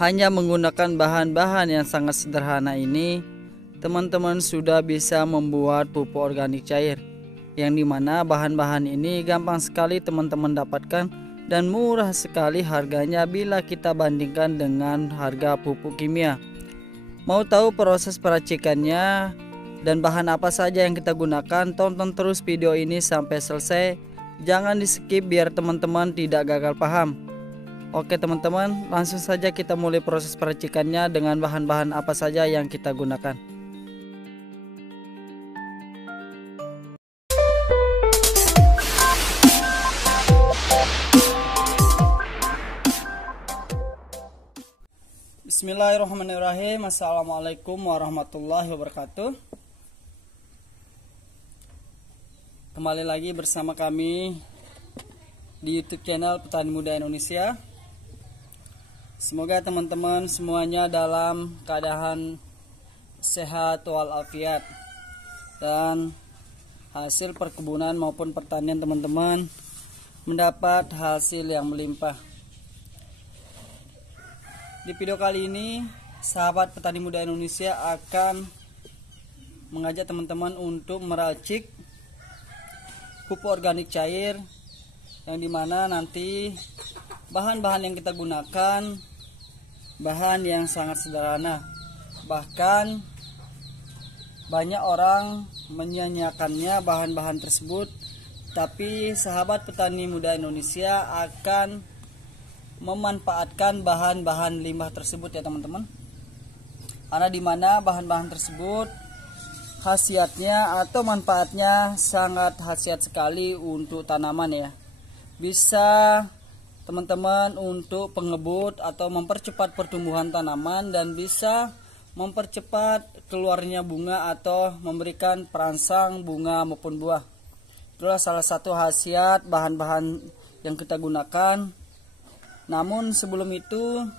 Hanya menggunakan bahan-bahan yang sangat sederhana ini, teman-teman sudah bisa membuat pupuk organik cair, yang dimana bahan-bahan ini gampang sekali teman-teman dapatkan dan murah sekali harganya bila kita bandingkan dengan harga pupuk kimia. Mau tahu proses peracikannya dan bahan apa saja yang kita gunakan? Tonton terus video ini sampai selesai, jangan di skip biar teman-teman tidak gagal paham. Oke teman-teman, langsung saja kita mulai proses peracikannya dengan bahan-bahan apa saja yang kita gunakan. Bismillahirrahmanirrahim. Assalamualaikum warahmatullahi wabarakatuh. Kembali lagi bersama kami di YouTube channel Petani Muda Indonesia. Semoga teman-teman semuanya dalam keadaan sehat walafiat dan hasil perkebunan maupun pertanian teman-teman mendapat hasil yang melimpah. Di video kali ini, sahabat petani muda Indonesia akan mengajak teman-teman untuk meracik pupuk organik cair, yang dimana nanti bahan-bahan yang kita gunakan bahan yang sangat sederhana, bahkan banyak orang menyia-nyiakannya bahan-bahan tersebut. Tapi sahabat petani muda Indonesia akan memanfaatkan bahan-bahan limbah tersebut ya teman-teman, karena dimana bahan-bahan tersebut khasiatnya atau manfaatnya sangat khasiat sekali untuk tanaman ya. Bisa teman-teman untuk pengebut atau mempercepat pertumbuhan tanaman dan bisa mempercepat keluarnya bunga atau memberikan perangsang bunga maupun buah. Itulah salah satu khasiat bahan-bahan yang kita gunakan. Namun sebelum itu,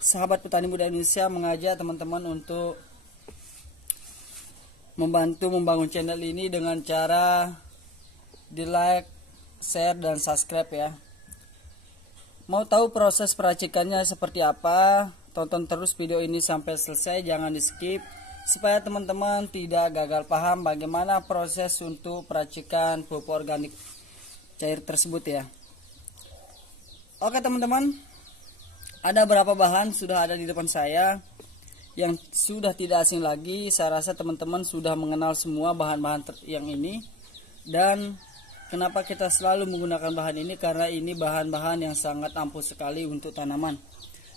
sahabat petani muda Indonesia mengajak teman-teman untuk membantu membangun channel ini dengan cara di like, share, dan subscribe ya. Mau tahu proses peracikannya seperti apa? Tonton terus video ini sampai selesai, jangan di skip, supaya teman-teman tidak gagal paham bagaimana proses untuk peracikan pupuk organik cair tersebut ya. Oke teman-teman, ada berapa bahan sudah ada di depan saya yang sudah tidak asing lagi. Saya rasa teman-teman sudah mengenal semua bahan-bahan yang ini. Dan kenapa kita selalu menggunakan bahan ini? Karena ini bahan-bahan yang sangat ampuh sekali untuk tanaman,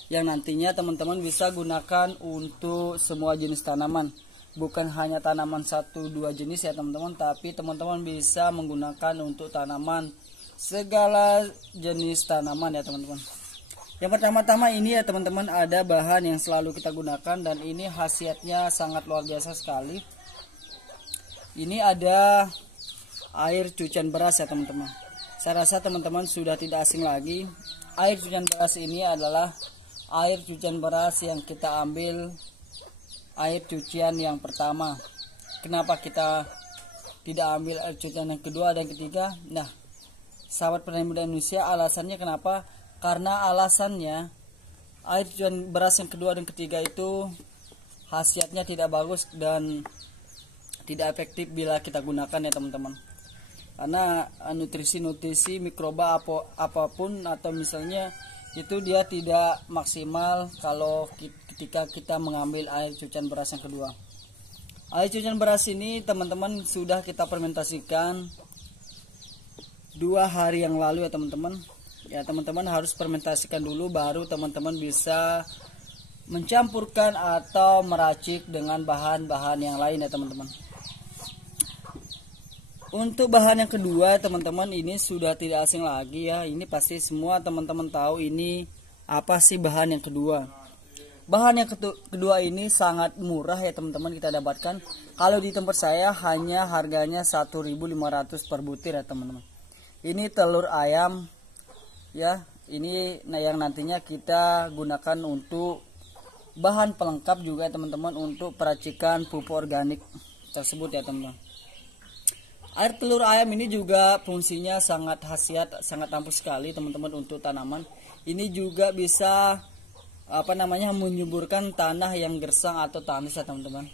yang nantinya teman-teman bisa gunakan untuk semua jenis tanaman. Bukan hanya tanaman 1-2 jenis ya teman-teman, tapi teman-teman bisa menggunakan untuk tanaman segala jenis tanaman ya teman-teman. Yang pertama-tama ini ya teman-teman, ada bahan yang selalu kita gunakan dan ini khasiatnya sangat luar biasa sekali. Ini ada air cucian beras ya teman-teman. Saya rasa teman-teman sudah tidak asing lagi. Air cucian beras ini adalah air cucian beras yang kita ambil air cucian yang pertama. Kenapa kita tidak ambil air cucian yang kedua dan ketiga? Nah, sahabat petani muda Indonesia, alasannya kenapa? Karena alasannya air cucian beras yang kedua dan ketiga itu khasiatnya tidak bagus dan tidak efektif bila kita gunakan ya teman-teman. Karena nutrisi-nutrisi mikroba apapun atau misalnya itu dia tidak maksimal kalau ketika kita mengambil air cucian beras yang kedua. Air cucian beras ini teman-teman sudah kita fermentasikan 2 hari yang lalu ya teman-teman. Ya teman-teman harus fermentasikan dulu baru teman-teman bisa mencampurkan atau meracik dengan bahan-bahan yang lain ya teman-teman. Untuk bahan yang kedua teman-teman, ini sudah tidak asing lagi ya. Ini pasti semua teman-teman tahu ini apa sih bahan yang kedua. Bahan yang kedua ini sangat murah ya teman-teman kita dapatkan. Kalau di tempat saya hanya harganya 1.500 per butir ya teman-teman. Ini telur ayam ya. Ini yang nantinya kita gunakan untuk bahan pelengkap juga teman-teman untuk peracikan pupuk organik tersebut ya teman-teman. Air telur ayam ini juga fungsinya sangat khasiat, sangat ampuh sekali teman-teman untuk tanaman. Ini juga bisa menyuburkan tanah yang gersang atau tandus ya teman-teman.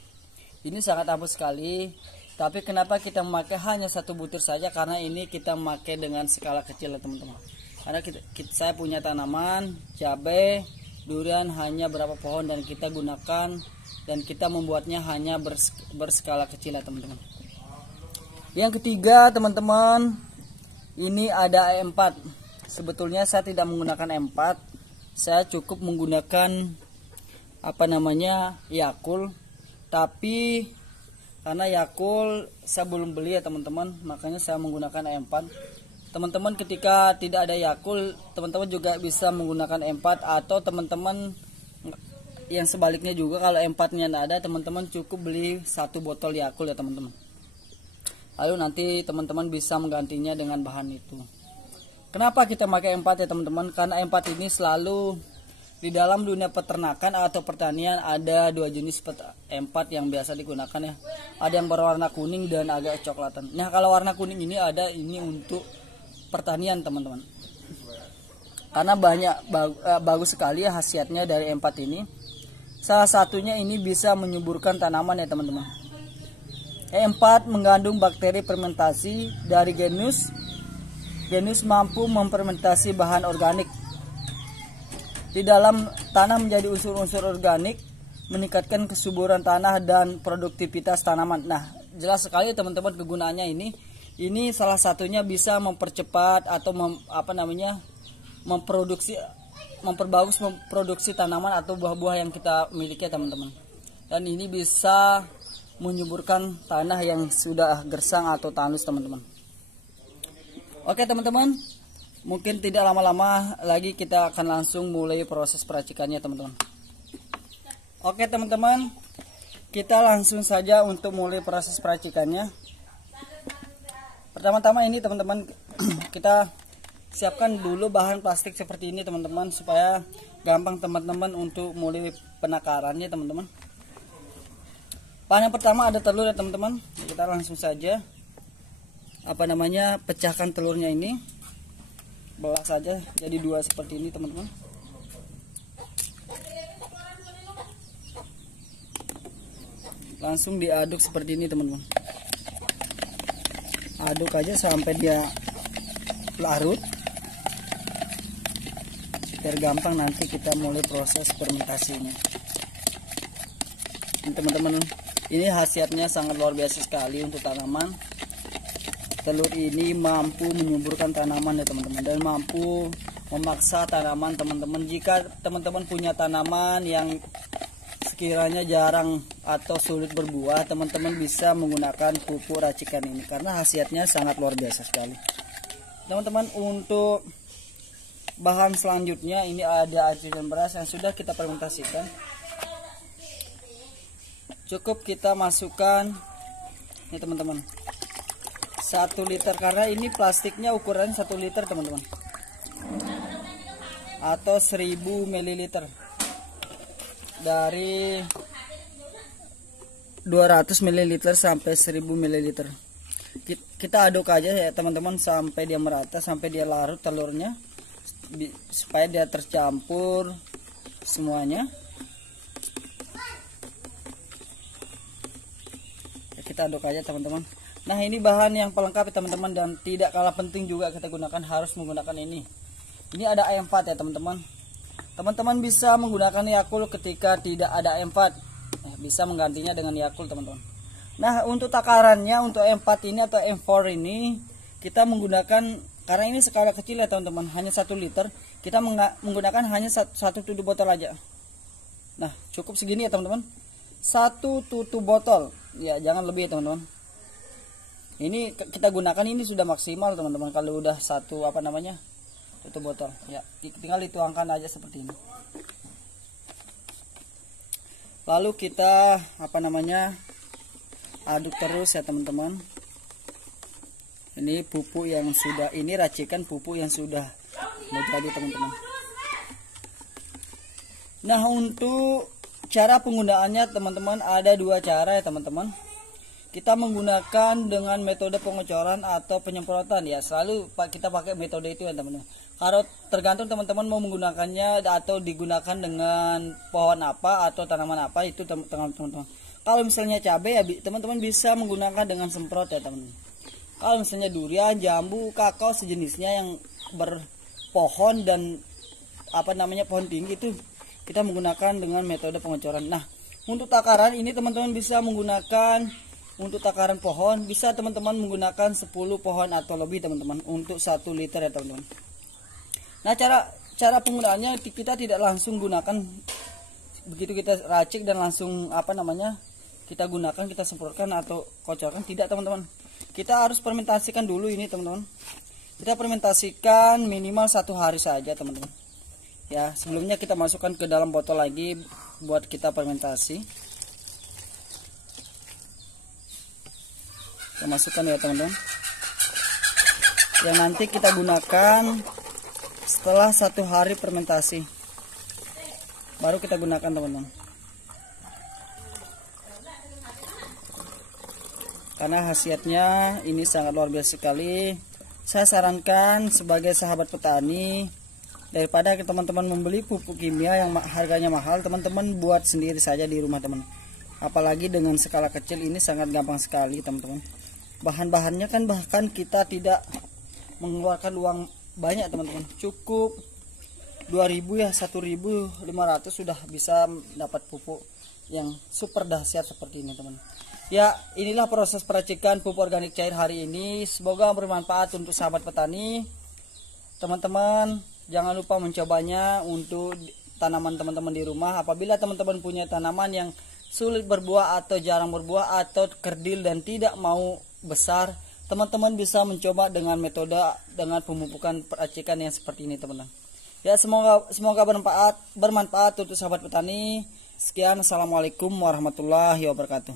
Ini sangat ampuh sekali. Tapi kenapa kita memakai hanya 1 butir saja? Karena ini kita memakai dengan skala kecil ya teman-teman. Karena saya punya tanaman cabai, durian hanya berapa pohon dan kita gunakan dan kita membuatnya hanya berskala kecil ya teman-teman. Yang ketiga teman-teman, ini ada E4. Sebetulnya saya tidak menggunakan E4. Saya cukup menggunakan Yakult. Tapi karena Yakult saya belum beli ya teman-teman, makanya saya menggunakan E4. Teman-teman ketika tidak ada Yakult, teman-teman juga bisa menggunakan E4, atau teman-teman yang sebaliknya juga, kalau E4-nya tidak ada, teman-teman cukup beli 1 botol Yakult ya teman-teman. Lalu nanti teman-teman bisa menggantinya dengan bahan itu. Kenapa kita pakai E4 ya teman-teman? Karena E4 ini selalu di dalam dunia peternakan atau pertanian ada 2 jenis E4 yang biasa digunakan ya. Ada yang berwarna kuning dan agak coklatan. Nah, kalau warna kuning ini ini untuk pertanian teman-teman. Karena bagus sekali ya khasiatnya dari E4 ini. Salah satunya ini bisa menyuburkan tanaman ya teman-teman. E4 mengandung bakteri fermentasi dari genus mampu memfermentasi bahan organik di dalam tanah menjadi unsur-unsur organik, meningkatkan kesuburan tanah dan produktivitas tanaman. Nah, jelas sekali teman-teman kegunaannya ini. Ini salah satunya bisa mempercepat atau memperbagus memproduksi tanaman atau buah-buah yang kita miliki ya teman-teman. Dan ini bisa menyuburkan tanah yang sudah gersang atau tandus teman-teman. Oke teman-teman, mungkin tidak lama-lama lagi kita akan langsung mulai proses peracikannya teman-teman. Oke teman-teman, kita langsung saja untuk mulai proses peracikannya. Pertama-tama ini teman-teman kita siapkan dulu bahan plastik seperti ini teman-teman, supaya gampang teman-teman untuk mulai penakarannya teman-teman. Bahan yang pertama ada telur ya teman-teman. Kita langsung saja pecahkan telurnya ini, belah saja jadi 2 seperti ini teman-teman. Langsung diaduk seperti ini teman-teman. Aduk aja sampai dia larut, biar gampang nanti kita mulai proses fermentasinya. Teman-teman, ini khasiatnya sangat luar biasa sekali untuk tanaman. Telur ini mampu menyuburkan tanaman ya teman-teman, dan mampu memaksa tanaman teman-teman. Jika teman-teman punya tanaman yang sekiranya jarang atau sulit berbuah, teman-teman bisa menggunakan pupuk racikan ini karena khasiatnya sangat luar biasa sekali. Teman-teman, untuk bahan selanjutnya ini ada air dan beras yang sudah kita fermentasikan. Cukup kita masukkan ini teman-teman, 1 liter, karena ini plastiknya ukuran 1 liter teman-teman, atau 1000 ml. Dari 200 ml sampai 1000 ml. Kita aduk aja ya teman-teman sampai dia merata, sampai dia larut telurnya, supaya dia tercampur semuanya. Kita aduk aja teman-teman. Nah, ini bahan yang pelengkap ya teman-teman, dan tidak kalah penting juga kita gunakan, harus menggunakan ini. Ini ada E4 ya teman-teman. Teman-teman bisa menggunakan Yakult ketika tidak ada E4. Bisa menggantinya dengan Yakult teman-teman. Nah, untuk takarannya untuk E4 ini atau M4 ini kita menggunakan, karena ini skala kecil ya teman-teman, hanya 1 liter, kita menggunakan hanya 1 tutup botol aja. Nah, cukup segini ya teman-teman. 1 tutup botol. Ya, jangan lebih ya teman-teman. Ini kita gunakan ini sudah maksimal teman-teman, kalau udah 1 tutup botol. Ya, tinggal dituangkan aja seperti ini. Lalu kita aduk terus ya teman-teman. Ini pupuk yang sudah, ini racikan pupuk yang sudah menjadi teman-teman. Nah, untuk cara penggunaannya teman-teman ada 2 cara ya teman-teman. Kita menggunakan dengan metode pengocoran atau penyemprotan ya, selalu kita pakai metode itu ya teman-teman. Kalau tergantung teman-teman mau menggunakannya atau digunakan dengan pohon apa atau tanaman apa, itu teman-teman. Kalau misalnya cabai ya teman-teman bisa menggunakan dengan semprot ya teman-teman. Kalau misalnya durian, jambu, kakao sejenisnya yang berpohon dan pohon tinggi, itu kita menggunakan dengan metode pengocoran. Nah, untuk takaran ini teman-teman bisa menggunakan, untuk takaran pohon bisa teman-teman menggunakan 10 pohon atau lebih teman-teman untuk 1 liter ya teman-teman. Nah, cara penggunaannya kita tidak langsung gunakan begitu kita racik dan langsung kita gunakan, kita semprotkan atau kocorkan, tidak teman-teman. Kita harus fermentasikan dulu ini teman-teman. Kita fermentasikan minimal 1 hari saja teman-teman. Ya, sebelumnya kita masukkan ke dalam botol lagi buat kita fermentasi. Kita masukkan ya teman-teman. Yang nanti kita gunakan setelah 1 hari fermentasi, baru kita gunakan teman-teman. Karena khasiatnya ini sangat luar biasa sekali. Saya sarankan sebagai sahabat petani, daripada teman-teman membeli pupuk kimia yang harganya mahal, teman-teman buat sendiri saja di rumah teman. Apalagi dengan skala kecil ini sangat gampang sekali teman-teman. Bahan-bahannya kan bahkan kita tidak mengeluarkan uang banyak teman-teman. Cukup 2000 ya, 1500 sudah bisa dapat pupuk yang super dahsyat seperti ini teman. Ya, inilah proses peracikan pupuk organik cair hari ini. Semoga bermanfaat untuk sahabat petani. Teman-teman, jangan lupa mencobanya untuk tanaman teman-teman di rumah. Apabila teman-teman punya tanaman yang sulit berbuah atau jarang berbuah atau kerdil dan tidak mau besar, teman-teman bisa mencoba dengan metode dengan pemupukan peracikan yang seperti ini teman-teman. Ya, semoga bermanfaat untuk sahabat petani. Sekian, assalamualaikum warahmatullahi wabarakatuh.